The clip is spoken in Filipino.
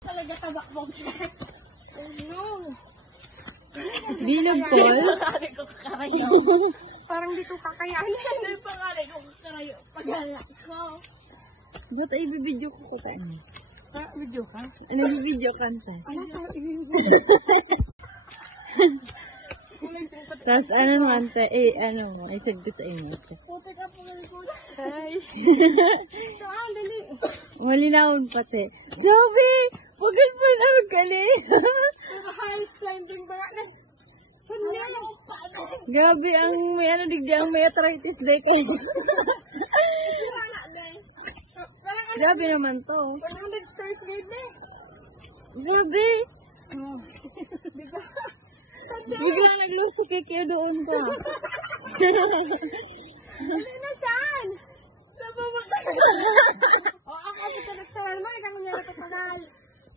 Talaga tabakbong siya. Oh no. Bilog Paul? Parang di ko kakayanin. Ano yung pangalan ko kakarayo? Pag-alak ko. Ba't ay bibidyo ko ko tayo? Video ka? Ano bibidyo kanta? Ano sa ibibigay? Tapos ano naman ta, ano mo, ay sabi ko sa inyo. Puti ka po ng kuya. Ay. Saan, dali. Malinawon pati. Joby! Huwag po na magkali. Mahal sa hindi ba na? Sanya yung paano? Gabi ang may ano digdi ang may arthritis day kayo. Gabi naman to. 100 stars grade na eh. Gabi! Bigla nagluso kay doon ka. Ano na saan? Sa baba. O ako sa nagsalan mo, ikaw nangyari ka sa kanal.